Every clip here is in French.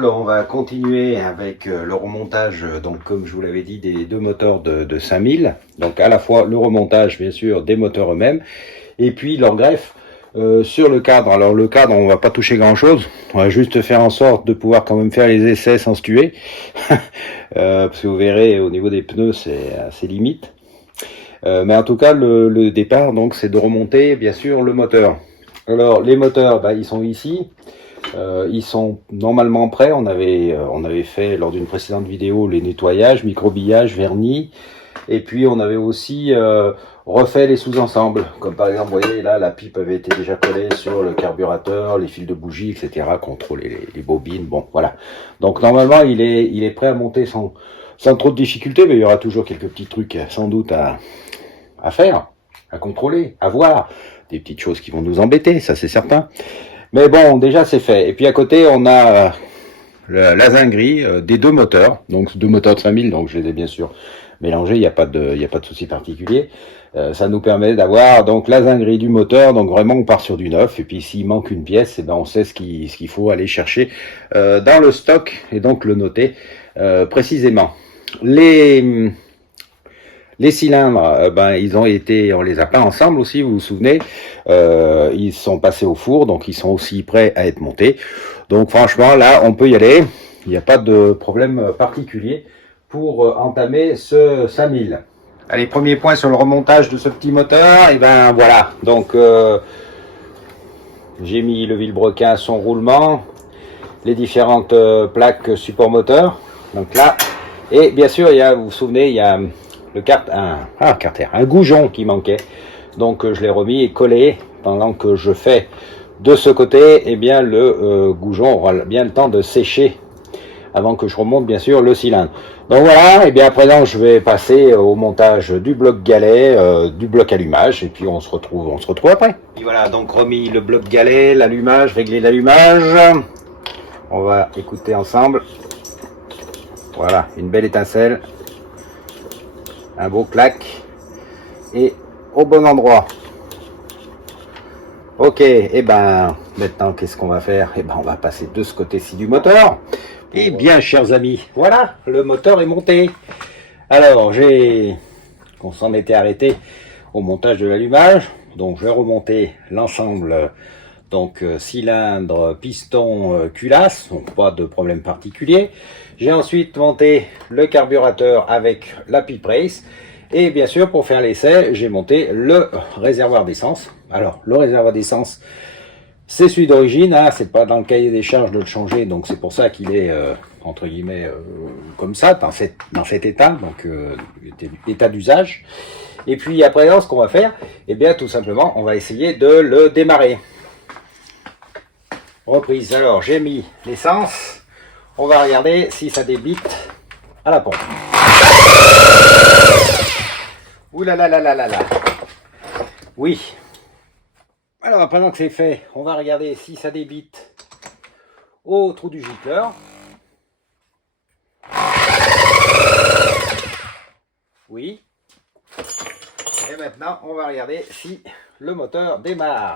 Alors, on va continuer avec le remontage, donc comme je vous l'avais dit, des deux moteurs de 5000. Donc à la fois le remontage bien sûr des moteurs eux-mêmes et puis leur greffe sur le cadre. Alors le cadre, on va pas toucher grand chose, on va juste faire en sorte de pouvoir quand même faire les essais sans se tuer. Parce que vous verrez au niveau des pneus c'est assez limite. Mais en tout cas le départ donc c'est de remonter bien sûr le moteur. Alors les moteurs ils sont ici. Ils sont normalement prêts. On avait fait lors d'une précédente vidéo les nettoyages, microbillage, vernis, et puis on avait aussi refait les sous-ensembles, comme par exemple, vous voyez là, la pipe avait été déjà collée sur le carburateur, les fils de bougie, etc., contrôler les bobines, bon voilà. Donc normalement il est prêt à monter sans trop de difficultés, mais il y aura toujours quelques petits trucs sans doute à faire, à contrôler, à voir, des petites choses qui vont nous embêter, ça c'est certain. Mais bon, déjà c'est fait. Et puis à côté, on a la zinguerie des deux moteurs. Donc deux moteurs de 5000, donc je les ai bien sûr mélangés, il n'y a pas de souci particulier. Ça nous permet d'avoir donc la zinguerie du moteur, donc vraiment on part sur du neuf. Et puis s'il manque une pièce, on sait ce qu'il faut aller chercher dans le stock et donc le noter précisément. Les cylindres, ils ont été, on les a peints ensemble aussi, vous vous souvenez. Ils sont passés au four, donc ils sont aussi prêts à être montés. Donc franchement, là, on peut y aller. Il n'y a pas de problème particulier pour entamer ce 5000. Allez, premier point sur le remontage de ce petit moteur. Et voilà. Donc j'ai mis le vilebrequin à son roulement, les différentes plaques support moteur. Donc là, et bien sûr, vous vous souvenez, il y a un goujon qui manquait, donc je l'ai remis et collé pendant que je fais de ce côté. Le goujon aura bien le temps de sécher avant que je remonte bien sûr le cylindre. Donc voilà, et bien à présent je vais passer au montage du bloc galet, du bloc allumage, et puis on se retrouve après. Et voilà, donc remis le bloc galet, l'allumage, réglé l'allumage. On va écouter ensemble. Voilà, une belle étincelle. Un beau clac et au bon endroit. Ok, maintenant qu'est-ce qu'on va faire? On va passer de ce côté-ci du moteur. Et bien chers amis, voilà, le moteur est monté. Alors on s'en était arrêté au montage de l'allumage, donc je vais remonter l'ensemble, donc cylindre, piston, culasse, donc pas de problème particulier. J'ai ensuite monté le carburateur avec la pipe race. Et bien sûr, pour faire l'essai, j'ai monté le réservoir d'essence. Alors, le réservoir d'essence, c'est celui d'origine. C'est pas dans le cahier des charges de le changer. Donc, c'est pour ça qu'il est, entre guillemets, comme ça, dans cet état. Donc, état d'usage. Et puis, après, ce qu'on va faire, tout simplement, on va essayer de le démarrer. Reprise. Alors, j'ai mis l'essence. On va regarder si ça débite à la pompe. Ouh là là là là là là. Oui. Alors, pendant que c'est fait, on va regarder si ça débite au trou du gicleur. Oui. Et maintenant, on va regarder si le moteur démarre.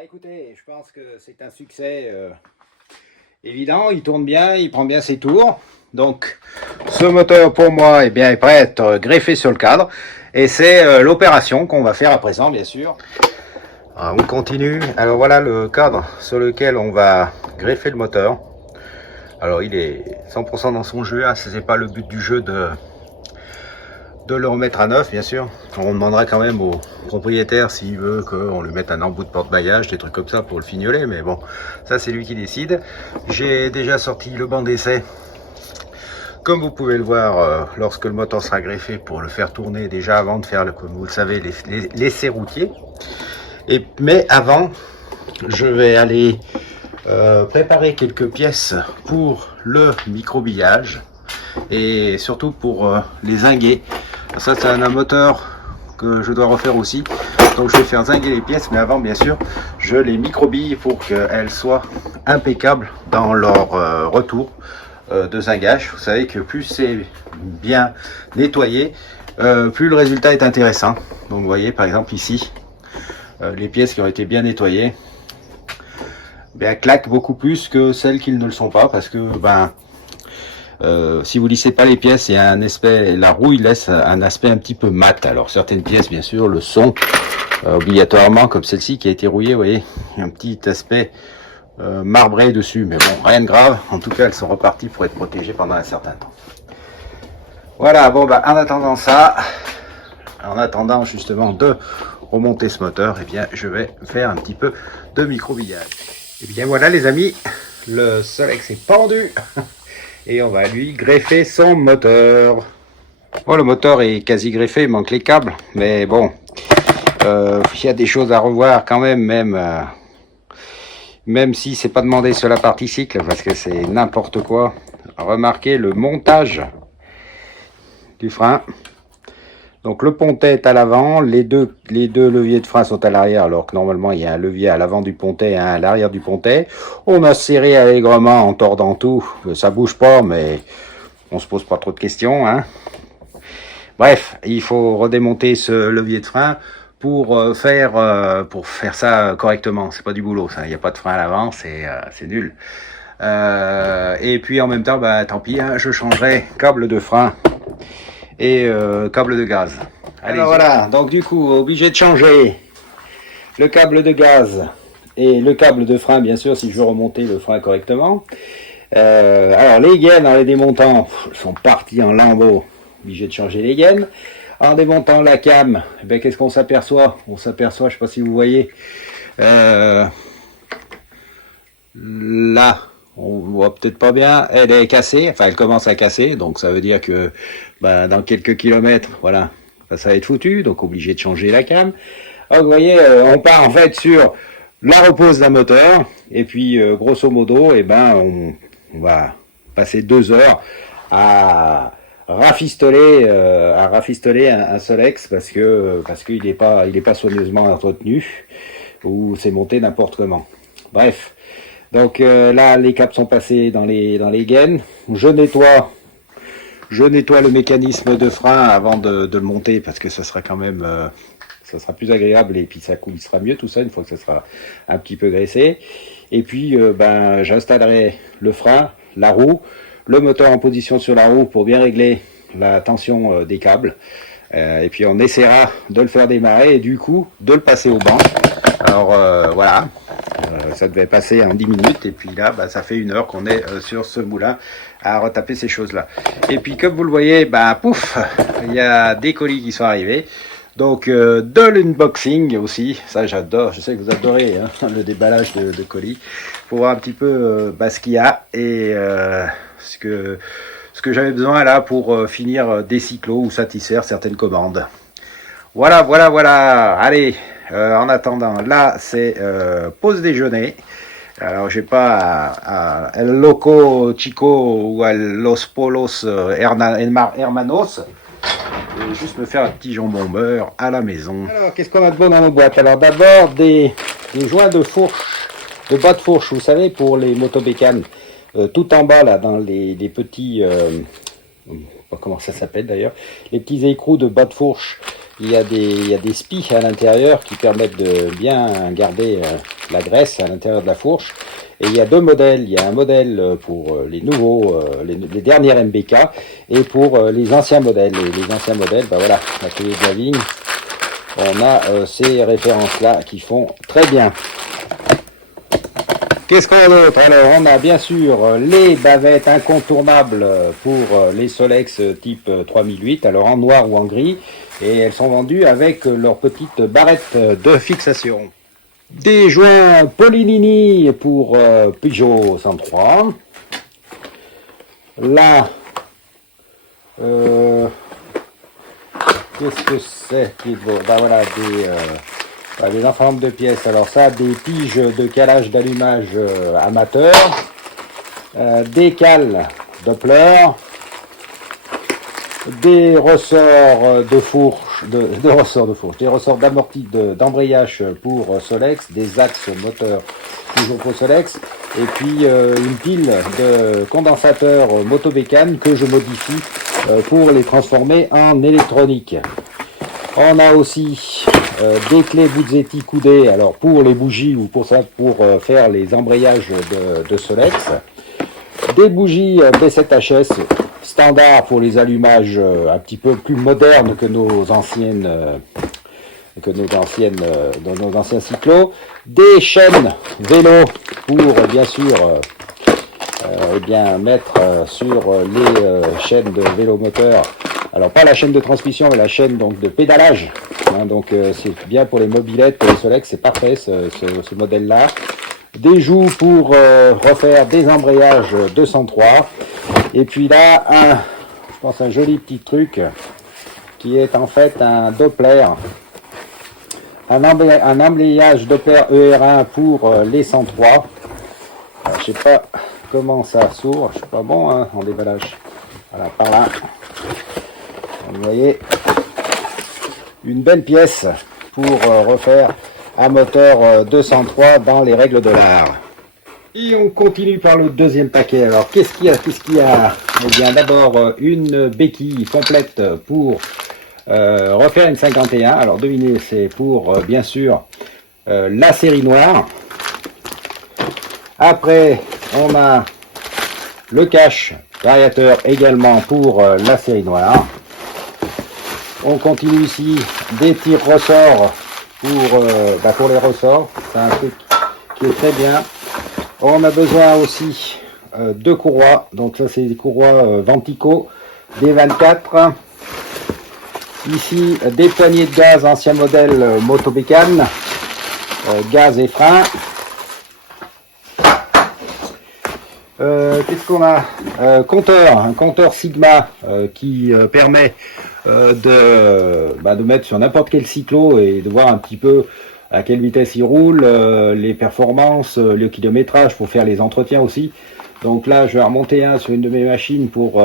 Écoutez, je pense que c'est un succès évident, il tourne bien, il prend bien ses tours. Donc ce moteur pour moi est prêt à être greffé sur le cadre. Et c'est l'opération qu'on va faire à présent bien sûr. Alors, on continue. Alors voilà le cadre sur lequel on va greffer le moteur. Alors il est 100% dans son jeu, ce n'est pas le but du jeu de le remettre à neuf bien sûr. On demandera quand même au propriétaire s'il veut qu'on lui mette un embout de porte-maillage, des trucs comme ça pour le fignoler, mais bon, ça c'est lui qui décide. J'ai déjà sorti le banc d'essai, comme vous pouvez le voir, lorsque le moteur sera greffé, pour le faire tourner déjà avant de faire, comme vous le savez, l'essai routier. Mais avant, je vais aller préparer quelques pièces pour le microbillage. et surtout pour les zinguer. Ça c'est un moteur que je dois refaire aussi, donc je vais faire zinguer les pièces, mais avant bien sûr je les microbille pour qu'elles soient impeccables dans leur retour de zingage. Vous savez que plus c'est bien nettoyé, plus le résultat est intéressant. Donc vous voyez par exemple ici les pièces qui ont été bien nettoyées, ben, claquent beaucoup plus que celles qui ne le sont pas, parce que si vous lissez pas les pièces, il y a un aspect, la rouille laisse un aspect un petit peu mat. Alors certaines pièces bien sûr le sont obligatoirement, comme celle-ci qui a été rouillée, vous voyez, il y a un petit aspect marbré dessus, mais bon, rien de grave. En tout cas, elles sont reparties pour être protégées pendant un certain temps. Voilà, bon en attendant ça, en attendant justement de remonter ce moteur, et bien je vais faire un petit peu de microbillage. Et bien voilà les amis, le Solex est pendu et on va lui greffer son moteur. Bon, le moteur est quasi greffé, il manque les câbles, mais bon, il y a des choses à revoir quand même, même si c'est pas demandé sur la partie cycle, parce que c'est n'importe quoi. Remarquez le montage du frein. Donc le pontet est à l'avant, les deux leviers de frein sont à l'arrière, alors que normalement il y a un levier à l'avant du pontet et un à l'arrière du pontet. On a serré allègrement en tordant tout, ça bouge pas, mais on se pose pas trop de questions, hein. Bref, il faut redémonter ce levier de frein pour faire ça correctement. C'est pas du boulot, ça. Il n'y a pas de frein à l'avant, c'est nul. Et puis en même temps, tant pis, hein, je changerai câble de frein et câble de gaz. Alors voilà, donc du coup, obligé de changer le câble de gaz et le câble de frein, bien sûr, si je veux remonter le frein correctement. Alors les gaines, en les démontant, sont parties en lambeaux. Obligé de changer les gaines. En démontant la cam, qu'est-ce qu'on s'aperçoit? On s'aperçoit, je ne sais pas si vous voyez, là, on voit peut-être pas bien, elle est cassée, enfin elle commence à casser, donc ça veut dire que dans quelques kilomètres, voilà, ça va être foutu, donc obligé de changer la cam. Donc vous voyez, on part en fait sur la repose d'un moteur, et puis grosso modo, on va passer 2 heures à rafistoler un Solex parce qu'il n'est pas soigneusement entretenu, ou c'est monté n'importe comment. Bref, donc là les câbles sont passés dans les gaines. Je nettoie le mécanisme de frein avant de le monter, parce que ça sera quand même ça sera plus agréable, et puis ça coulissera mieux tout ça une fois que ça sera un petit peu graissé. Et puis j'installerai le frein, la roue, le moteur en position sur la roue pour bien régler la tension des câbles. Et puis on essaiera de le faire démarrer et du coup de le passer au banc. Alors voilà, ça devait passer en 10 minutes, et puis là ça fait 1 heure qu'on est sur ce moulin à retaper ces choses là. Et puis comme vous le voyez, pouf, il y a des colis qui sont arrivés. Donc de l'unboxing aussi, ça j'adore, je sais que vous adorez le déballage de colis, pour voir un petit peu ce qu'il y a et ce que j'avais besoin là pour finir des cyclos ou satisfaire certaines commandes. Voilà, allez, en attendant, là c'est pause déjeuner. Alors j'ai pas à El Loco Chico ou à Los Polos Hermanos. Je vais juste me faire un petit jambon beurre à la maison. Alors, qu'est-ce qu'on a de bon dans nos boîtes? Alors, d'abord, des joints de fourche, de bas de fourche, vous savez, pour les motobécanes. Tout en bas, là, dans les petits... je sais pas comment ça s'appelle d'ailleurs. Les petits écrous de bas de fourche. Il y a des spies à l'intérieur qui permettent de bien garder la graisse à l'intérieur de la fourche. Et il y a 2 modèles. Il y a un modèle pour les nouveaux, les dernières MBK, et pour les anciens modèles. Et les anciens modèles, voilà, la clé de la vigne, on a ces références-là qui font très bien. Qu'est-ce qu'on a d'autre? Alors, on a bien sûr les bavettes incontournables pour les Solex type 3008, alors en noir ou en gris, et elles sont vendues avec leur petite barrette de fixation. Des joints Polinini pour Peugeot 103. Là, qu'est-ce que c'est qui est beau? Voilà, des ensembles de pièces. Alors ça, des tiges de calage d'allumage amateur, des cales Doppler, des ressorts de fourche, des ressorts d'embrayage pour Solex, des axes moteurs toujours pour Solex, et puis une pile de condensateurs Motobécane que je modifie pour les transformer en électronique. On a aussi des clés Buzzetti coudées, alors pour les bougies ou pour faire les embrayages de Solex. Des bougies B7HS standard pour les allumages un petit peu plus modernes que nos anciens cyclos. Des chaînes vélo pour bien sûr mettre sur les chaînes de vélo moteur. Alors pas la chaîne de transmission, mais la chaîne donc de pédalage. Donc c'est bien pour les mobylettes, pour les Solex, c'est parfait ce modèle-là. Des joues pour refaire des embrayages 203. Et puis là, je pense un joli petit truc qui est en fait un Doppler. Un embrayage Doppler ER1 pour les 103. Alors, je sais pas comment ça s'ouvre, je suis pas bon hein, en déballage. Voilà, par là. Vous voyez, une belle pièce pour refaire un moteur 203 dans les règles de l'art. Et on continue par le deuxième paquet. Alors qu'est-ce qu'il y a Eh bien d'abord une béquille complète pour refaire une 51. Alors devinez, c'est pour bien sûr la série noire. Après on a le cache variateur également pour la série noire. On continue ici des petits ressorts pour les ressorts. C'est un truc qui est très bien. On a besoin aussi de courroies. Donc ça c'est des courroies Ventico D24. Ici des poignées de gaz ancien modèle Motobécane, gaz et frein. Qu'est-ce qu'on a un compteur Sigma qui permet de mettre sur n'importe quel cyclo et de voir un petit peu à quelle vitesse il roule, les performances, le kilométrage pour faire les entretiens aussi. Donc là je vais remonter un sur une de mes machines pour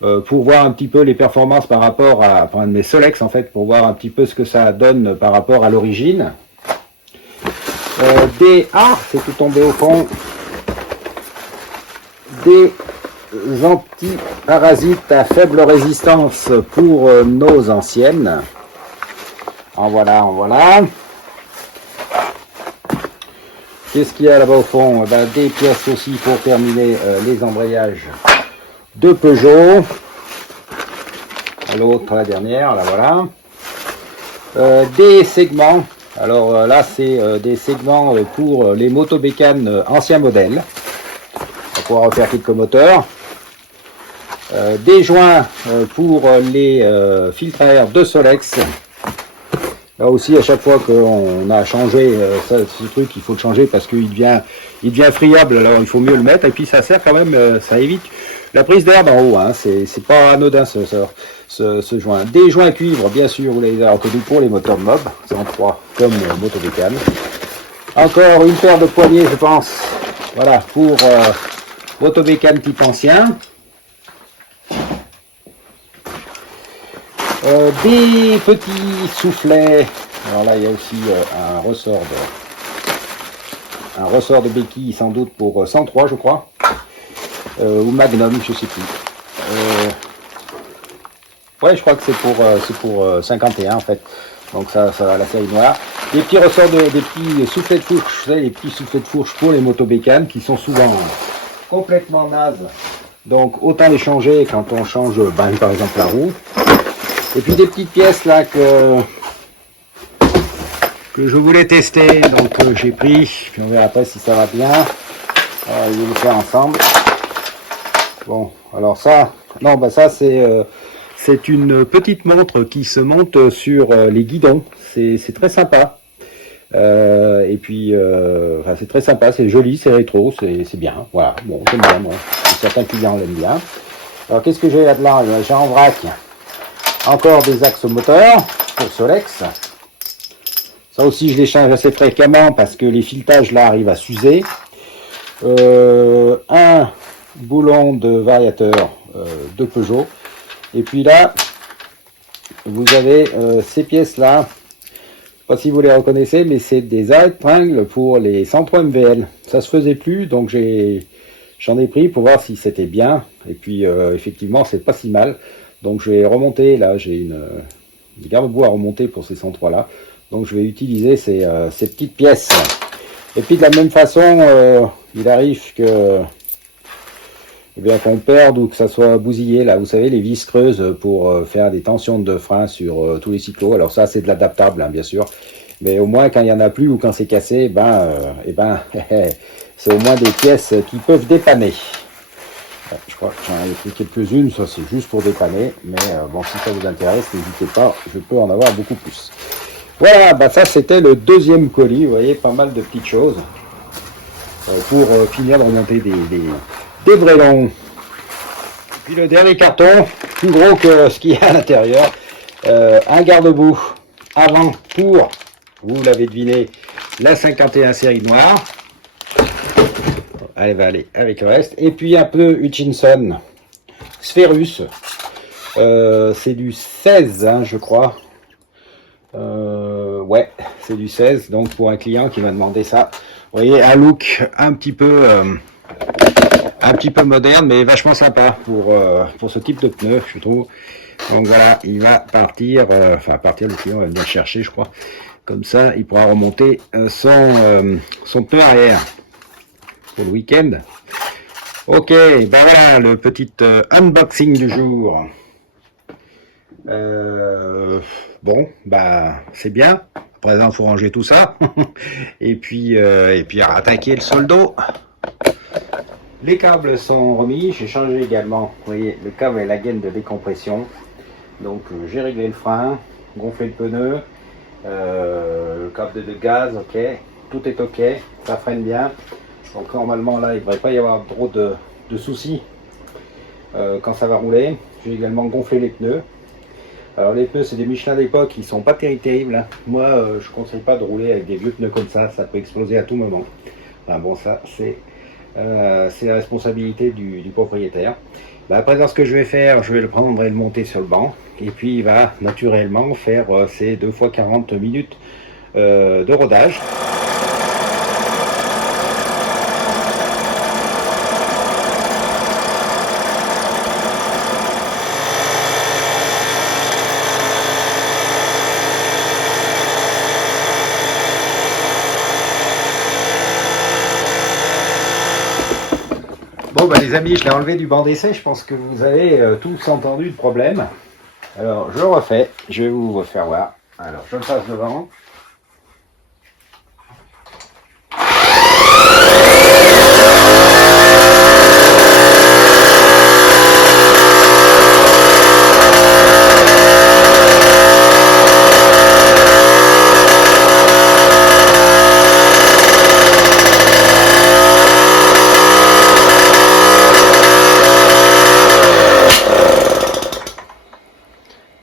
voir un petit peu les performances par rapport à un de mes Solex en fait, pour voir un petit peu ce que ça donne par rapport à l'origine. C'est tout tombé au fond. Des antiparasites à faible résistance pour nos anciennes. En voilà. Qu'est-ce qu'il y a là-bas au fond? Des pièces aussi pour terminer les embrayages de Peugeot. L'autre, la dernière, là voilà. Des segments. Alors là, c'est des segments pour les Motobécane ancien modèle. On va pouvoir refaire quelques moteurs. Des joints pour les filtres à air de Solex. Là aussi, à chaque fois qu'on a changé ce truc, il faut le changer parce qu'il devient friable, alors il faut mieux le mettre. Et puis ça sert quand même, ça évite la prise d'air d'en haut. Hein. C'est pas anodin ce joint. Des joints cuivre, bien sûr, vous l'avez reconnu pour les moteurs de mob, 103 comme Motobécane. Encore une paire de poignées, je pense, voilà, pour Motobécane type ancien. Des petits soufflets. Alors là il y a aussi un ressort de béquille sans doute pour 103 je crois, ou Magnum, je sais plus. Ouais, je crois que c'est pour 51 en fait. Donc ça la série noire. Des petits ressorts des petits soufflets de fourche, vous savez, les petits soufflets de fourche pour les Motobécane qui sont souvent complètement nazes. Donc autant les changer quand on change par exemple la roue. Et puis des petites pièces là que je voulais tester, donc j'ai pris, puis on verra après si ça va bien. Alors, je vais le faire ensemble. Bon, alors ça, ça c'est une petite montre qui se monte sur les guidons. C'est très sympa. Et puis, c'est très sympa, c'est joli, c'est rétro, c'est bien. Voilà, bon, j'aime bien, moi. Certains clients l'aiment bien. Alors qu'est-ce que j'ai là-dedans? J'ai en vrac encore des axes moteurs pour Solex. Ça aussi je les change assez fréquemment parce que les filetages là arrivent à s'user. Un boulon de variateur de Peugeot. Et puis là, vous avez ces pièces-là. Je sais pas si vous les reconnaissez, mais c'est des arrêts-épingles pour les centraux MVL. Ça se faisait plus, donc j'en ai pris pour voir si c'était bien. Et puis effectivement, c'est pas si mal. Donc je vais remonter, là j'ai une garde-boue à remonter pour ces centrois-là. Donc je vais utiliser ces petites pièces. Et puis de la même façon, il arrive que eh bien qu'on perde ou que ça soit bousillé, là, vous savez, les vis creuses pour faire des tensions de frein sur tous les cyclos. Alors ça, c'est de l'adaptable, hein, bien sûr. Mais au moins, quand il n'y en a plus ou quand c'est cassé, c'est au moins des pièces qui peuvent dépanner. Je crois que j'en ai pris quelques-unes, ça c'est juste pour dépanner. Mais bon, si ça vous intéresse, n'hésitez pas, je peux en avoir beaucoup plus. Voilà, ça c'était le deuxième colis. Vous voyez, pas mal de petites choses pour finir de remonter des brélons. Puis le dernier carton, plus gros que ce qu'il y a à l'intérieur, un garde-boue avant pour, vous l'avez deviné, la 51 série noire. Elle va aller avec le reste. Et puis un peu Hutchinson Spherus. C'est du 16, hein, je crois. Ouais, c'est du 16. Donc pour un client qui m'a demandé ça, vous voyez, un look un petit peu moderne, mais vachement sympa pour ce type de pneu, je trouve. Donc voilà, il va partir, le client va venir chercher, je crois. Comme ça, il pourra remonter son pneu arrière pour le week-end. Ok, voilà le petit unboxing du jour. Bon, c'est bien. À présent, il faut ranger tout ça. et puis attaquer le soldo. Les câbles sont remis. J'ai changé également, vous voyez, le câble et la gaine de décompression. Donc j'ai réglé le frein, gonflé le pneu, le câble de gaz, ok. Tout est ok, ça freine bien. Donc normalement là, il ne devrait pas y avoir trop de soucis quand ça va rouler. J'ai également gonflé les pneus. Alors les pneus, c'est des Michelin d'époque, ils sont pas terribles. Hein. Moi, je ne conseille pas de rouler avec des vieux pneus comme ça peut exploser à tout moment. Enfin, bon, ça c'est la responsabilité du propriétaire. À présent, ce que je vais faire, je vais le prendre et le monter sur le banc. Et puis il va naturellement faire ses 2 fois 40 minutes de rodage. Bon les amis, je l'ai enlevé du banc d'essai, je pense que vous avez tous entendu le problème. Alors je le refais, je vais vous refaire voir. Alors je le passe devant.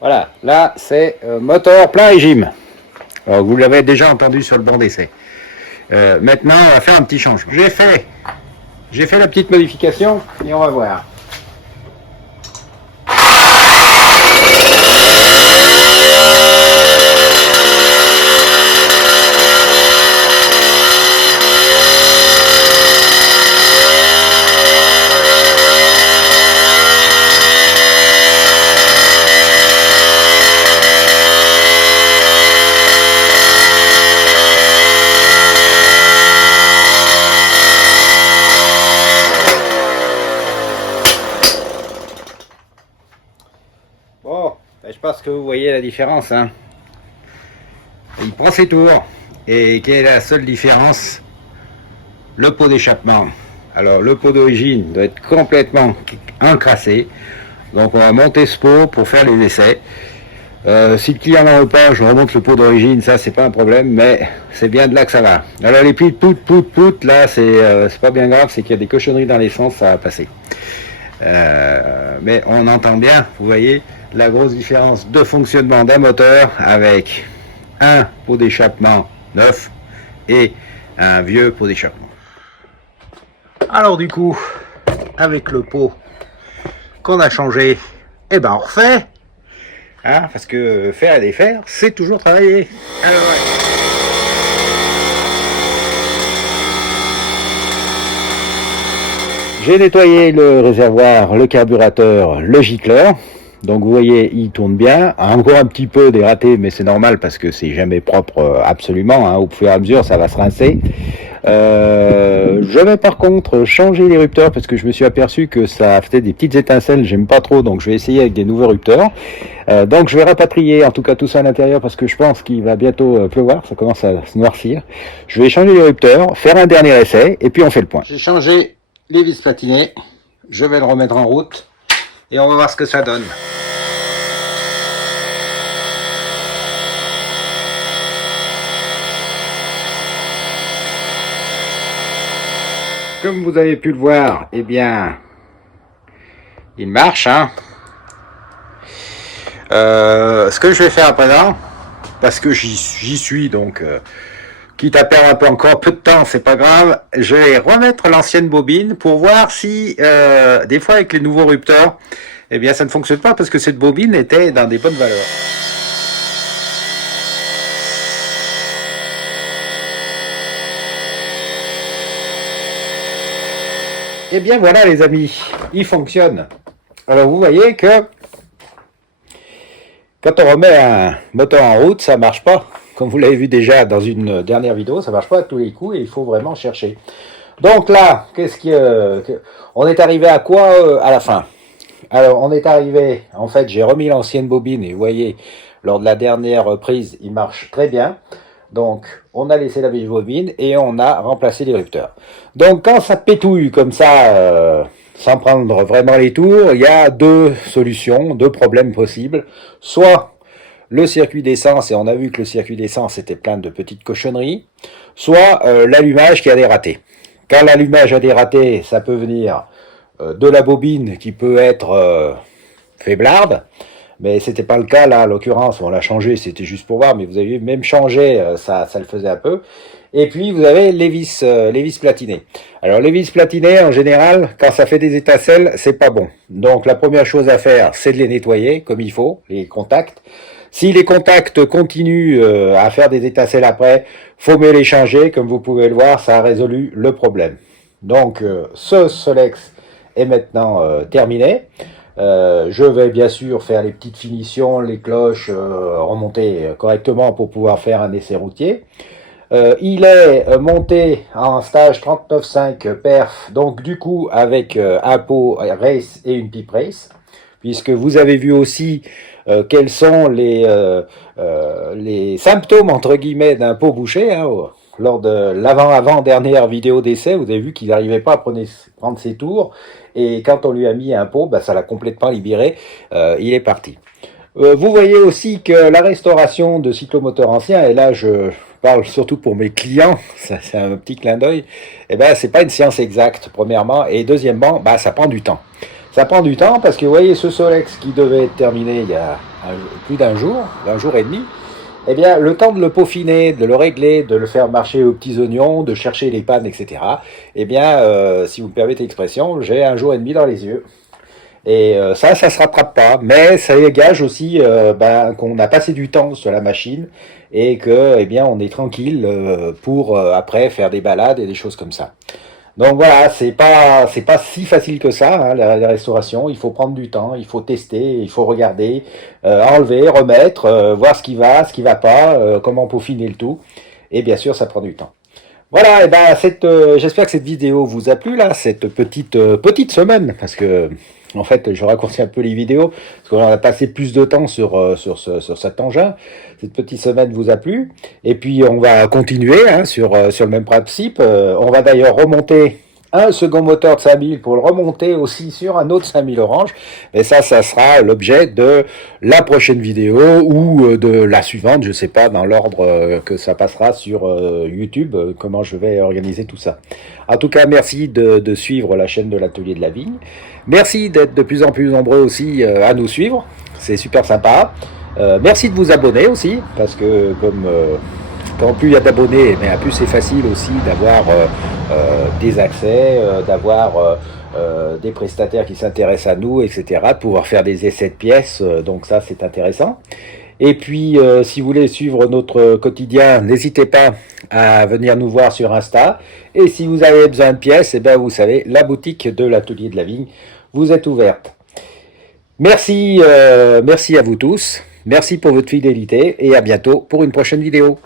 Voilà, là c'est moteur plein régime. Alors, vous l'avez déjà entendu sur le banc d'essai. Maintenant, on va faire un petit changement. J'ai fait la petite modification et on va voir. Bon, je pense que vous voyez la différence. Hein. Il prend ses tours. Et quelle est la seule différence? Le pot d'échappement. Alors le pot d'origine doit être complètement encrassé. Donc on va monter ce pot pour faire les essais. Si le client n'en veut pas, je remonte le pot d'origine, ça c'est pas un problème, mais c'est bien de là que ça va. Alors les plis pout, là c'est pas bien grave, c'est qu'il y a des cochonneries dans l'essence, ça va passer. Mais on entend bien, vous voyez, la grosse différence de fonctionnement d'un moteur avec un pot d'échappement neuf et un vieux pot d'échappement. Alors du coup, avec le pot qu'on a changé, eh ben on refait, hein, parce que faire et défaire, c'est toujours travailler. Alors, ouais. J'ai nettoyé le réservoir, le carburateur, le gicleur. Donc vous voyez, il tourne bien. Encore un petit peu dératé, mais c'est normal parce que c'est jamais propre absolument. Hein. Au fur et à mesure, ça va se rincer. Je vais par contre changer les rupteurs parce que je me suis aperçu que ça faisait des petites étincelles. J'aime pas trop, donc je vais essayer avec des nouveaux rupteurs. Donc je vais rapatrier en tout cas tout ça à l'intérieur parce que je pense qu'il va bientôt pleuvoir. Ça commence à se noircir. Je vais changer les rupteurs, faire un dernier essai et puis on fait le point. J'ai changé les vis platinées, je vais le remettre en route et on va voir ce que ça donne. Comme vous avez pu le voir, eh bien, il marche. Hein. Ce que je vais faire à présent, parce que j'y suis donc... quitte à perdre un peu encore peu de temps, c'est pas grave. Je vais remettre l'ancienne bobine pour voir si, des fois avec les nouveaux rupteurs, eh bien ça ne fonctionne pas parce que cette bobine était dans des bonnes valeurs. Eh bien voilà les amis, il fonctionne. Alors vous voyez que quand on remet un moteur en route, ça marche pas. Comme vous l'avez vu déjà dans une dernière vidéo, ça marche pas à tous les coups et il faut vraiment chercher. Donc là, on est arrivé à quoi à la fin? Alors on est arrivé, en fait j'ai remis l'ancienne bobine et vous voyez, lors de la dernière prise, il marche très bien. Donc on a laissé la vieille bobine et on a remplacé les rupteurs. Donc quand ça pétouille comme ça, sans prendre vraiment les tours, il y a deux solutions, deux problèmes possibles. Soit le circuit d'essence, et on a vu que le circuit d'essence était plein de petites cochonneries, soit l'allumage qui a des ratés. Quand l'allumage a des ratés, ça peut venir de la bobine qui peut être faiblarde, mais c'était pas le cas là, en l'occurrence, on l'a changé, c'était juste pour voir, mais vous avez même changé, ça le faisait un peu. Et puis vous avez les vis platinées. Alors les vis platinées, en général, quand ça fait des étincelles, c'est pas bon. Donc la première chose à faire, c'est de les nettoyer comme il faut, les contacts. Si les contacts continuent à faire des étincelles après, faut mieux les changer. Comme vous pouvez le voir, ça a résolu le problème. Donc ce Solex est maintenant terminé. Je vais bien sûr faire les petites finitions, les cloches, remonter correctement pour pouvoir faire un essai routier. Il est monté en stage 39.5 perf, donc du coup avec un pot race et une pipe race, puisque vous avez vu aussi quels sont les symptômes entre guillemets d'un pot bouché. Hein, lors de l'avant-dernière vidéo d'essai, vous avez vu qu'il n'arrivait pas à prendre ses tours, et quand on lui a mis un pot, bah, ça l'a complètement libéré, il est parti. Vous voyez aussi que la restauration de cyclomoteurs anciens, et là je parle surtout pour mes clients, c'est un petit clin d'œil, eh ben c'est pas une science exacte premièrement, et deuxièmement, bah, ça prend du temps. Ça prend du temps parce que vous voyez ce Solex qui devait être terminé il y a plus d'un jour et demi, eh bien le temps de le peaufiner, de le régler, de le faire marcher aux petits oignons, de chercher les pannes, etc. Eh bien, si vous me permettez l'expression, j'ai un jour et demi dans les yeux. Et ça se rattrape pas, mais ça gage aussi qu'on a passé du temps sur la machine et que, eh bien, on est tranquille pour après faire des balades et des choses comme ça. Donc voilà, c'est pas si facile que ça, hein, la restauration. Il faut prendre du temps, il faut tester, il faut regarder, enlever, remettre, voir ce qui va pas, comment peaufiner le tout. Et bien sûr, ça prend du temps. Voilà, et ben j'espère que cette vidéo vous a plu là, cette petite semaine, parce que en fait je raccourcis un peu les vidéos, parce qu'on a passé plus de temps sur cet engin. Cette petite semaine vous a plu, et puis on va continuer hein, sur le même principe. On va d'ailleurs remonter un second moteur de 5000 pour le remonter aussi sur un autre 5000 orange, et ça sera l'objet de la prochaine vidéo ou de la suivante, je sais pas dans l'ordre que ça passera sur YouTube, comment je vais organiser tout ça. En tout cas, merci de suivre la chaîne de l'Atelier de la Vigne, merci d'être de plus en plus nombreux aussi à nous suivre, c'est super sympa. Merci de vous abonner aussi, parce que comme quand plus il y a d'abonnés, mais plus c'est facile aussi d'avoir des accès, d'avoir des prestataires qui s'intéressent à nous, etc., de pouvoir faire des essais de pièces, donc ça c'est intéressant. Et puis, si vous voulez suivre notre quotidien, n'hésitez pas à venir nous voir sur Insta. Et si vous avez besoin de pièces, eh ben, vous savez, la boutique de l'Atelier de la Vigne vous est ouverte. Merci, merci à vous tous. Merci pour votre fidélité et à bientôt pour une prochaine vidéo.